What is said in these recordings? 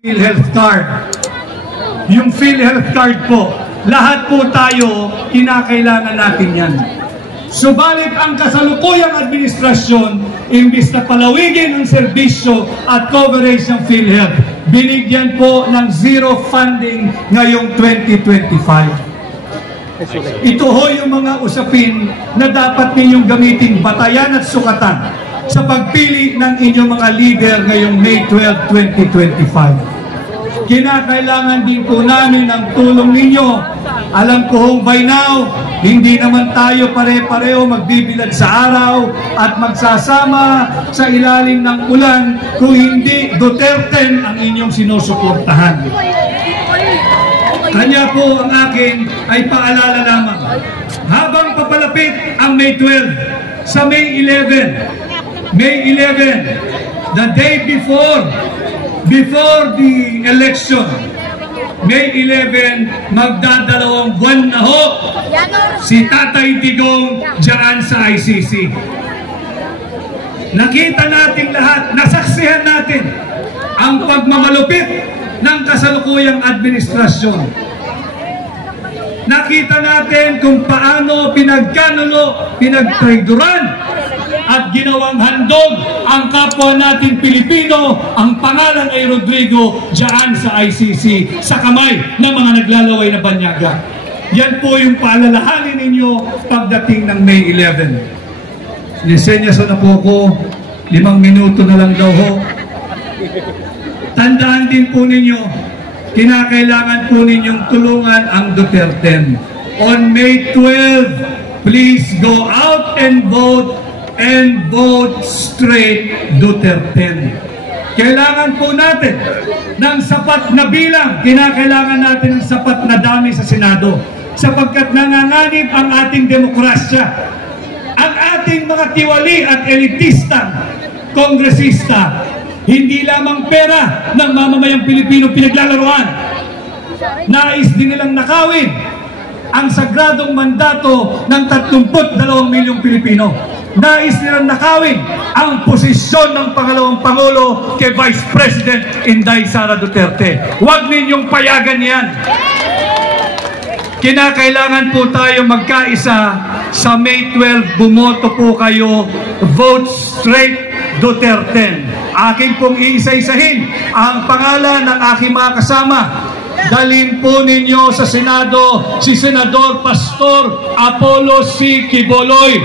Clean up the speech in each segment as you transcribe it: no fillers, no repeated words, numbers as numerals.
PhilHealth card. Yung PhilHealth card po, lahat po tayo, kinakailangan natin yan. Subalit ang kasalukuyang administrasyon, imbis na palawigin ang serbisyo at coverage ng PhilHealth, binigyan po ng zero funding ngayong 2025. Ito ho yung mga usapin na dapat ninyong gamitin batayan at sukatan sa pagpili ng inyong mga leader ngayong May 12, 2025. Kinakailangan din po namin ang tulong ninyo. Alam ko hong by now, hindi naman tayo pare-pareho magbibilad sa araw at magsasama sa ilalim ng ulan kung hindi Duterte ang inyong sinusuportahan. Kanya po ang akin ay paalala lamang. Habang papalapit ang May 12, sa May 11, the day before the election, May 11, magdadalawang buwan na ho si Tatay Digong dyan sa ICC. Nakita natin lahat, nasaksihan natin ang pagmamalupit ng kasalukuyang administrasyon. Nakita natin kung paano pinagkanulo, pinagtraiduran at ginawang handog ang kapwa nating Pilipino, ang pangalan ay Rodrigo, dyan sa ICC, sa kamay ng mga naglalaway na banyaga. Yan po yung paalalahanin ninyo pagdating ng May 11. Lisenyaso na po ko, 5 minuto na lang daw ho. Tandaan din po ninyo, kinakailangan po ninyong tulungan ang Duterte. On May 12, please go out and vote straight Duterte. Kailangan po natin ng sapat na bilang, kinakailangan natin ng sapat na dami sa Senado sapagkat nanganganib ang ating demokrasya. Ang ating mga tiwali at elitistang kongresista, hindi lamang pera ng mamamayang Pilipino pinaglalaroan. Nais din nilang nakawin ang sagradong mandato ng 32 milyong Pilipino. Nais nilang nakawin ang posisyon ng pangalawang Pangulo kay Vice President Inday Sara Duterte. Huwag ninyong payagan yan. Kinakailangan po tayo magkaisa sa May 12, bumoto po kayo, vote straight Duterte. Aking pong iisa-isahin ang pangalan ng aking mga kasama. Dalhin po ninyo sa Senado si Senador Pastor Apollo C. Quiboloy.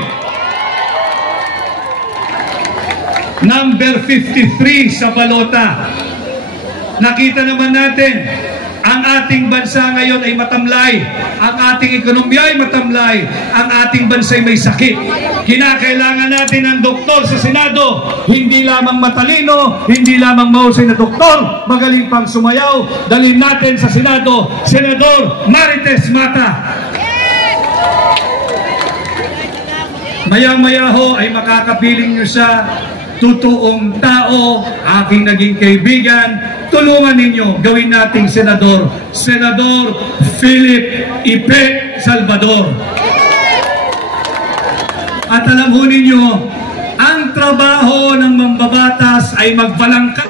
Number 53 sa balota. Nakita naman natin, ang ating bansa ngayon ay matamlay. Ang ating ekonomiya ay matamlay. Ang ating bansa ay may sakit. Kinakailangan natin ng doktor sa Senado. Hindi lamang matalino, hindi lamang mahusay na doktor, magaling pang sumayaw. Dalhin natin sa Senado, Senador Marites Mata. Maya-maya ho ay makakapiling nyo sa totoong tao, aking naging kaibigan. Tulungan ninyo, gawin nating senador, Senador Philip Ipe Salvador. At alam ho ninyo, ang trabaho ng mambabatas ay magbalangka.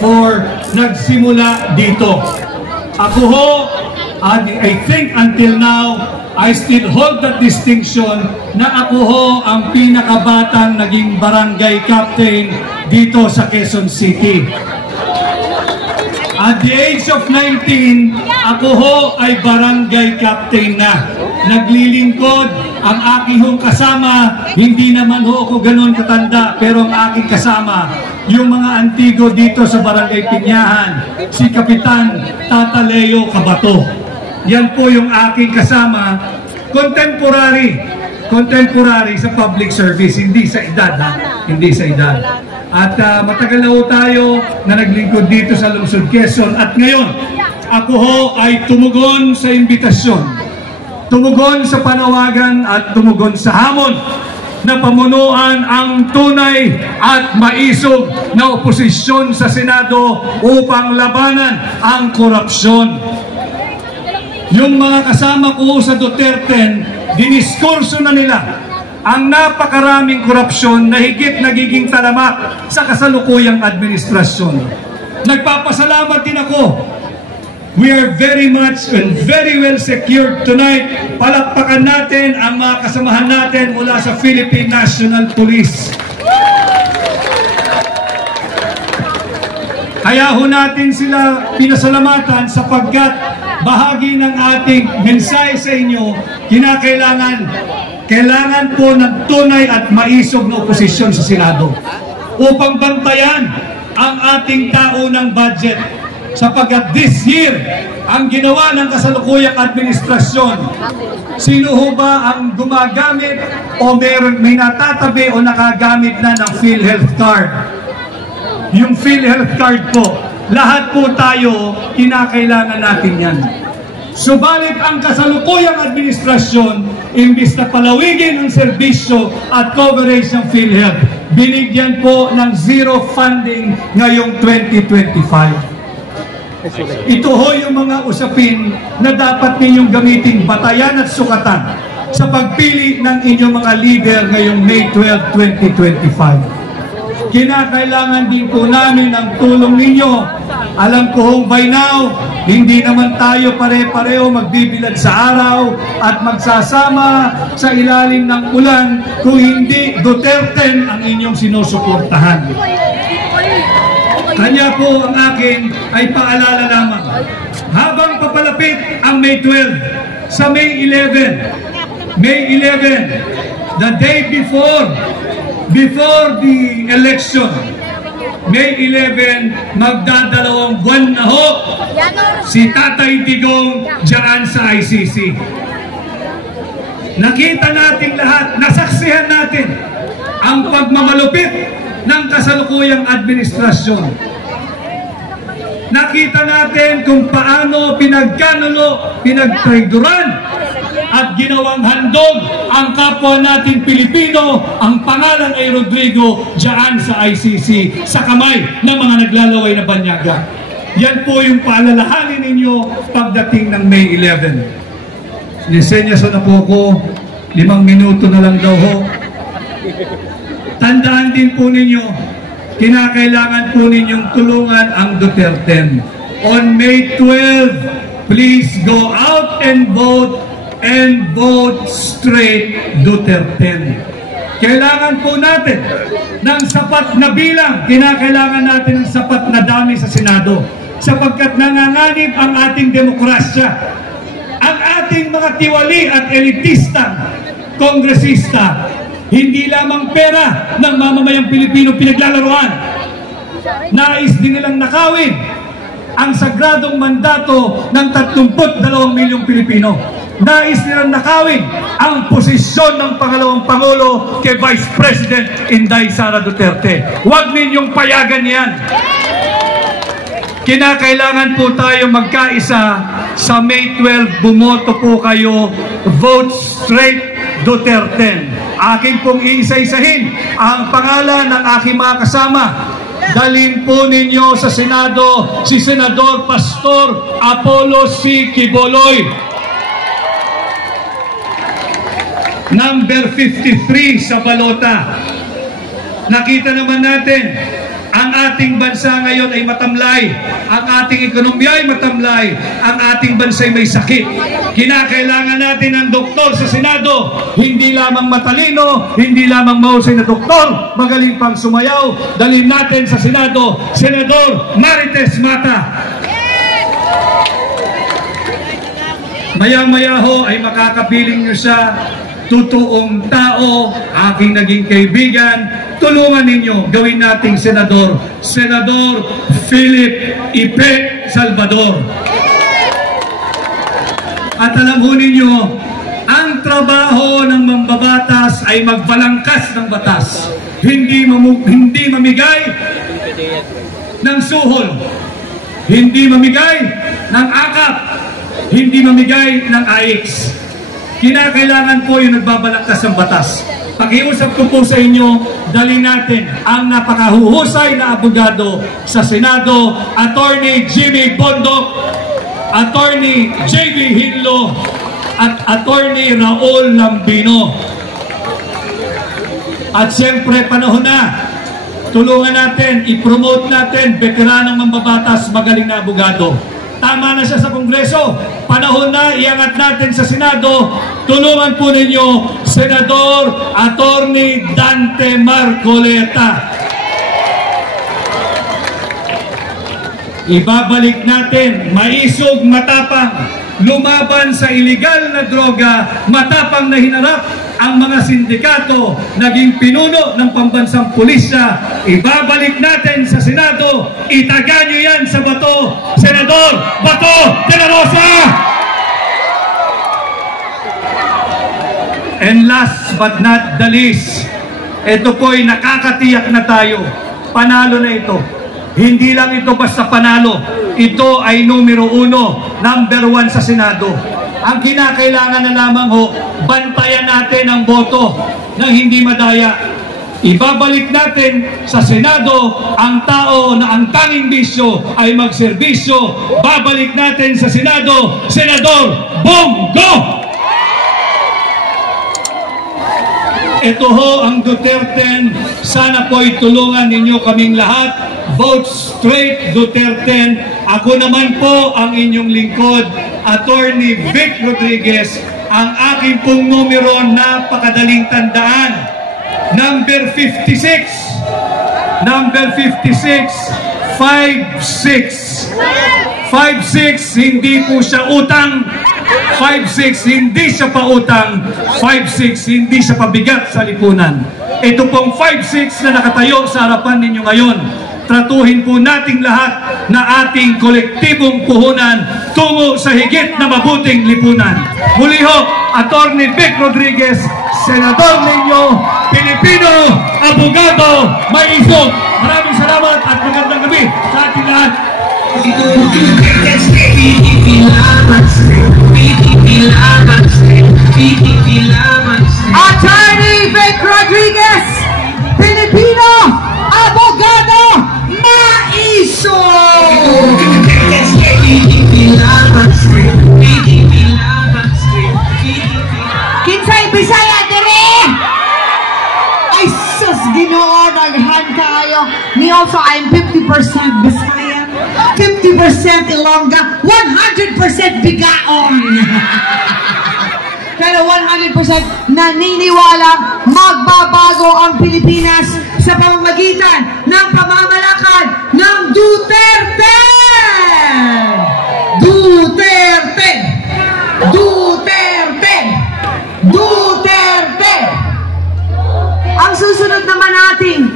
Or nagsimula dito. Ako ho, I think until now, I still hold that distinction na ako ho ang pinakabatang naging barangay captain dito sa Quezon City. At the age of 19, ako ho ay barangay captain na. Naglilingkod ang aking hong kasama, hindi naman ho ako ganun katanda, pero ang aking kasama, yung mga antigo dito sa Barangay Pinyahan, si Kapitan Tata Leo Cabato. Yan po yung aking kasama, contemporary sa public service, hindi sa edad, ha? Hindi sa edad. At matagal na ho tayo na naglingkod dito sa Lungsod Quezon. At ngayon, ako ho ay tumugon sa imbitasyon, tumugon sa panawagan at tumugon sa hamon na pamunuan ang tunay at maisog na oposisyon sa Senado upang labanan ang korupsyon. Yung mga kasama ko sa Duterte, diniskurso na nila ang napakaraming korupsyon na higit nagiging talamak sa kasalukuyang administrasyon. Nagpapasalamat din ako. We are very much and very well secured tonight. Palakpakan natin ang mga kasamahan natin mula sa Philippine National Police. Kaya ho natin sila pinasalamatan sapagkat bahagi ng ating mensahe sa inyo, kailangan po ng tunay at maisog na oposisyon sa Senado upang bantayan ang ating taunang budget. Sapagkat this year, ang ginawa ng kasalukuyang administrasyon, sino ho ba ang gumagamit o may natatabi o nakagamit na ng PhilHealth card? Yung PhilHealth card po, lahat po tayo, kinakailangan natin yan. Subalit ang kasalukuyang administrasyon, imbis na palawigin ang serbisyo at coverage ng PhilHealth, binigyan po ng zero funding ngayong 2025. Ito ho yung mga usapin na dapat ninyong gamitin batayan at sukatan sa pagpili ng inyong mga leader ngayong May 12, 2025. Kinakailangan din po namin ang tulong ninyo. Alam ko hong by now, hindi naman tayo pare-pareho magbibilad sa araw at magsasama sa ilalim ng ulan kung hindi Duterte ang inyong sinusuportahan. Kanya po ang akin ay paalala lamang. Habang papalapit ang May 12, sa May 11, the day before the election, May 11, magdadalawang buwan na ho si Tatay Digong dyan sa ICC. Nakita natin lahat, nasaksihan natin ang pagmamalupit ng kasalukuyang administrasyon. Nakita natin kung paano pinagkanulo, pinagtraiduran at ginawang handog ang kapwa natin Pilipino, ang pangalan ay Rodrigo, dyan sa ICC, sa kamay ng mga naglalaway na banyaga. Yan po yung paalalahanin ninyo pagdating ng May 11. Lisenyaso na po ko, 5 minuto na lang daw ho. Tandaan din po ninyo, kinakailangan po ninyong tulungan ang Duterte. On May 12, please go out and vote straight Duterte. Kailangan po natin ng sapat na bilang, kinakailangan natin ng sapat na dami sa Senado sapagkat nanganganib ang ating demokrasya. Ang ating mga tiwali at elitista, kongresista, hindi lamang pera ng mamamayang Pilipino pinaglalaroan. Nais din nilang nakawin ang sagradong mandato ng 32 milyong Pilipino. Nais nilang nakawin ang posisyon ng pangalawang Pangulo kay Vice President Inday Sara Duterte. Huwag ninyong payagan yan. Kinakailangan po tayo magkaisa sa May 12, bumoto po kayo, vote straight Duterte. Aking pong iisa-isahin ang pangalan ng aking mga kasama. Dalhin po ninyo sa Senado si Senador Pastor Apollo C. Quiboloy. Number 53 sa balota. Nakita naman natin, ang ating bansa ngayon ay matamlay, ang ating ekonomiya ay matamlay, ang ating bansa ay may sakit. Kinakailangan natin ng doktor sa Senado, hindi lamang matalino, hindi lamang mahusay na doktor, magaling pang sumayaw. Dalhin natin sa Senado, Senador Marites Mata. Maya-maya ho ay makakapiling nyo sa totoong tao, aking naging kaibigan. Tulungan ninyo, gawin nating senador, Senador Philip Ipe Salvador. At alam ho ninyo, ang trabaho ng mambabatas ay magbalangkas ng batas, hindi mamigay ng suhol, hindi mamigay ng akap, hindi mamigay ng AIX. Kinakailangan po yung nagbabalangkas ng batas. Pakiusap ko po sa inyo, dali natin ang napakahuhusay na abogado sa Senado, Attorney Jimmy Bondok, Attorney J.B. Hinlo, at Attorney Raul Lambino. At siyempre, panahon na, tulungan natin, i-promote natin, veteranong mambabatas, magaling na abogado. Tama na siya sa Kongreso. Panahon na, iangat natin sa Senado. Tulungan po ninyo, Senador Attorney Dante Marcoleta. Ibabalik natin, maisog, matapang, lumaban sa iligal na droga, matapang na hinarap ang mga sindikato, naging pinuno ng pambansang pulisya. Ibabalik natin sa Senado, itaga nyo yan sa Bato, Senador Bato de la Rosa! And last but not the least, ito po'y nakakatiyak na tayo. Panalo na ito. Hindi lang ito basta panalo. Ito ay numero 1, number 1 sa Senado. Ang kinakailangan na lamang ho, bantayan natin ang boto nang hindi madaya. Ibabalik natin sa Senado ang tao na ang tanging bisyo ay magserbisyo. Babalik natin sa Senado, Senador Bongo! Ito ho ang Duterte. Sana po'y tulungan ninyo kaming lahat. Vote straight Duterte. Ako naman po ang inyong lingkod, Attorney Vic Rodriguez. Ang aking pong numero, napakadaling tandaan. Number 56. Number 56. 56. 56, hindi po siya utang. 5-6, hindi siya pautang. 5-6, hindi siya pabigat sa lipunan. Ito pong 5-6 na nakatayo sa harapan ninyo ngayon, tratuhin po nating lahat na ating kolektibong puhunan tungo sa higit na mabuting lipunan. Muli ho, Attorney Vic Rodriguez, Senador ninyo, Pilipino, abogado, maisog. Maraming salamat at magandang gabi sa ating lahat. Attorney Vic Rodriguez, Pilipino, abogado, maiso! Kinsay Bisaya dire! Ay sus, Ginoo, daghan kayo. Me also, I'm 50% Bisaya, 50% Ilongga, 100% Bigaon. Pero 100% naniniwala magbabago ang Pilipinas sa pamamagitan ng pamamalakad ng Duterte! Duterte! Duterte! Duterte! Ang susunod naman nating